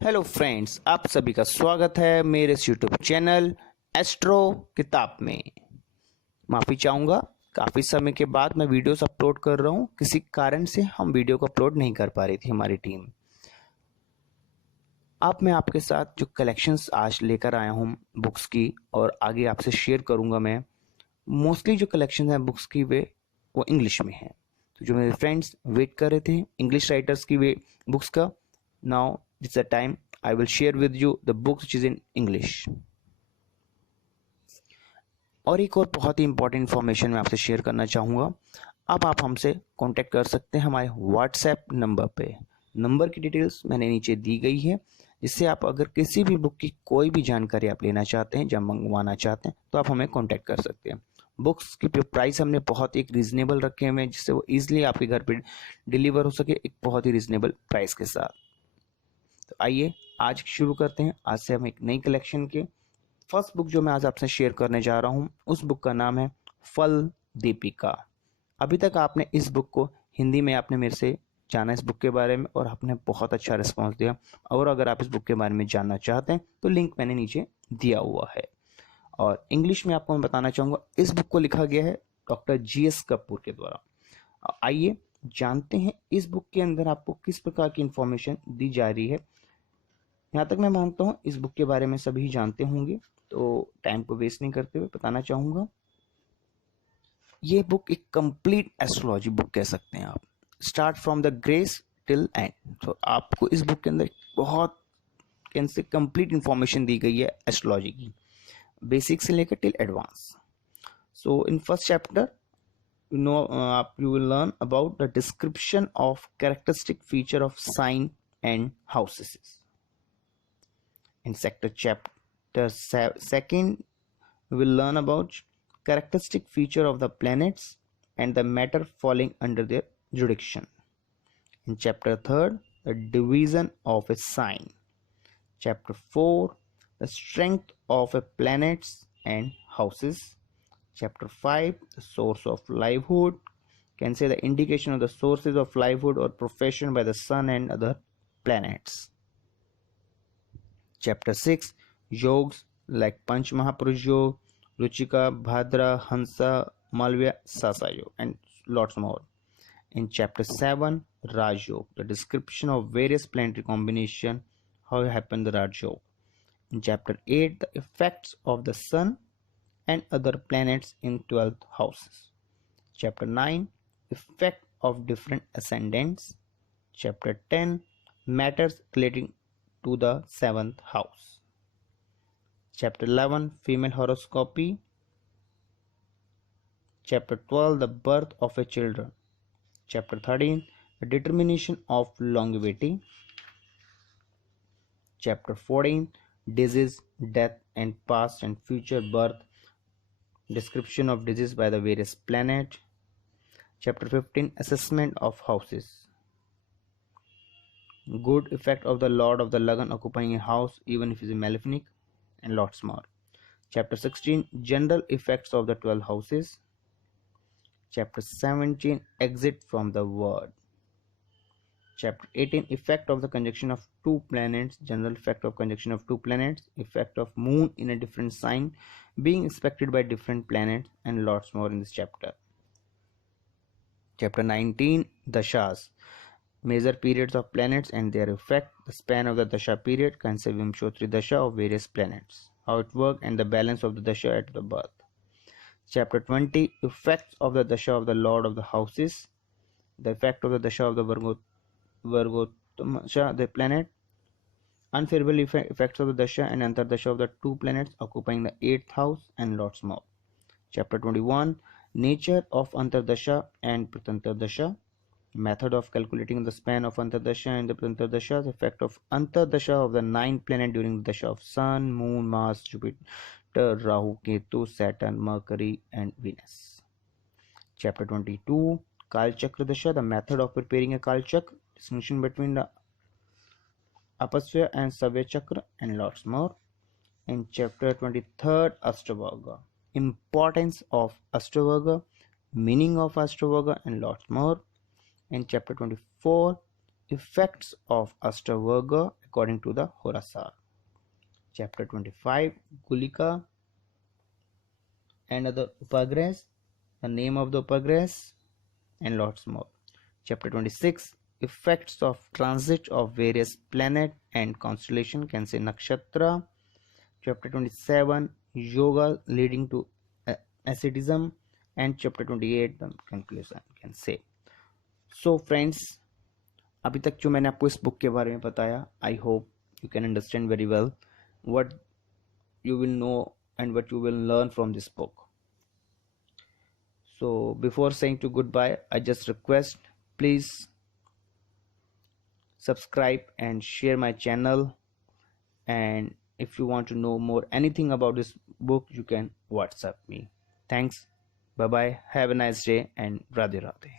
Hello friends, आप सभी का स्वागत है मेरे इस यूट्यूब चैनल एस्ट्रो किताब में। माफ़ी चाहूँगा, काफ़ी समय के बाद मैं वीडियोस अपलोड कर रहा हूँ। किसी कारण से हम वीडियो को अपलोड नहीं कर पा रही थी हमारी टीम। अब मैं आपके साथ जो कलेक्शंस आज लेकर आया हूँ बुक्स की, और आगे आपसे शेयर करूँगा। मैं मोस्टली जो कलेक्शन है बुक्स की वो इंग्लिश में है। तो जो मेरे फ्रेंड्स वेट कर रहे थे इंग्लिश राइटर्स की वे बुक्स का, now it's the time I will share with you the books which is in English. और एक और बहुत ही इंपॉर्टेंट इन्फॉर्मेशन मैं आपसे शेयर करना चाहूँगा। अब आप हमसे कांटेक्ट कर सकते हैं हमारे व्हाट्सएप नंबर पे। नंबर की डिटेल्स मैंने नीचे दी गई है, जिससे आप अगर किसी भी बुक की कोई भी जानकारी आप लेना चाहते हैं, जब मंगवाना चाहते हैं, तो आप हमें कांटेक्ट कर सकते हैं। बुक्स की प्राइस हमने बहुत एक रीजनेबल रखे हुए हैं, जिससे वो ईजिली आपके घर पे डिलीवर हो सके एक बहुत ही रीजनेबल प्राइस के साथ। तो आइए आज शुरू करते हैं। आज से हम एक नई कलेक्शन के फर्स्ट बुक जो मैं आज आपसे शेयर करने जा रहा हूँ, उस बुक का नाम है फल दीपिका। अभी तक आपने इस बुक को हिंदी में आपने मेरे से जाना इस बुक के बारे में, और आपने बहुत अच्छा रिस्पांस दिया। और अगर आप इस बुक के बारे में जानना चाहते हैं तो लिंक मैंने नीचे दिया हुआ है। और इंग्लिश में आपको मैं बताना चाहूँगा, इस बुक को लिखा गया है डॉक्टर GS कपूर के द्वारा। आइए जानते हैं इस बुक के अंदर आपको किस प्रकार की इंफॉर्मेशन दी जा रही है। यहाँ तक मैं मानता हूँ इस बुक के बारे में सभी जानते होंगे, तो टाइम को वेस्ट नहीं करते हुए बताना चाहूँगा। ये बुक एक कंप्लीट एस्ट्रोलॉजी बुक कह सकते हैं आप, start from the grace till and. तो आपको इस बुक के अंदर बहुत से कंप्लीट इंफॉर्मेशन दी गई है एस्ट्रोलॉजी की, बेसिक से लेकर till advance. So in first chapter you will learn about the description of characteristic feature of sign and houses. In chapter second, we will learn about characteristic feature of the planets and the matter falling under their jurisdiction. In chapter third, the division of a sign. Chapter 4, the strength of a planets and houses. Chapter 5, the source of livelihood. Can say the indication of the sources of livelihood or profession by the sun and other planets. Chapter 6, yogs like Panch Mahapurush Yoga, Ruchika, Bhadra, Hansa, Malvya, Sasa Yoga, and lots more. In chapter 7, Raj Yoga, the description of various planetary combination, how it happened the Raj Yoga. In chapter 8, the effects of the sun and other planets in 12th houses. Chapter 9, effect of different ascendants. Chapter 10, matters relating to the 7th house. Chapter 11, female horoscopy. Chapter 12, the birth of a children. Chapter 13, the determination of longevity. Chapter 14, disease, death, and past and future birth. Description of disease by the various planets. Chapter 15, assessment of houses. Good effect of the Lord of the Lagan occupying a house even if it is malefic, and lots more. Chapter 16, general effects of the 12 houses. Chapter 17, exit from the word. Chapter 18, effect of the conjunction of two planets, general effect of conjunction of two planets, effect of moon in a different sign being expected by different planets, and lots more in this chapter. Chapter 19, Dashas, major periods of planets and their effect, the span of the Dasha period, Kansa Vimshotri Dasha of various planets, how it works, and the balance of the Dasha at the birth. Chapter 20, effects of the Dasha of the Lord of the Houses, the effect of the Dasha of the Vargotamasha, the planet, unfavorable effects of the Dasha and Antardasha of the two planets occupying the 8th house, and lots more. Chapter 21, nature of Antardasha and Pratantardasha, method of calculating the span of Antardasha and the Prantardasha, the effect of Antardasha of the 9 planets during the Dasha of Sun, Moon, Mars, Jupiter, Rahu, Ketu, Saturn, Mercury, and Venus. Chapter 22, Kal Chakra Dasha, the method of preparing a Kal Chakra, distinction between the Apasya and Savya Chakra, and lots more. In chapter 23rd, Ashtavarga, importance of Ashtavarga, meaning of Ashtavarga, and lots more. In chapter 24, effects of Ashtavarga, according to the Horasar. Chapter 25, Gulika and other upagrahas, the name of the upagrahas, and lots more. Chapter 26, effects of transit of various planet and constellation, can say nakshatra. Chapter 27, yoga leading to asceticism, and chapter 28, the conclusion, can say. So friends, अभी तक जो मैंने आपको इस book के बारे में बताया, I hope you can understand very well what you will know and what you will learn from this book. So before saying to goodbye, I just request, please subscribe and share my channel, and if you want to know more anything about this book, you can WhatsApp me. Thanks, bye bye, have a nice day, and Radhe Radhe.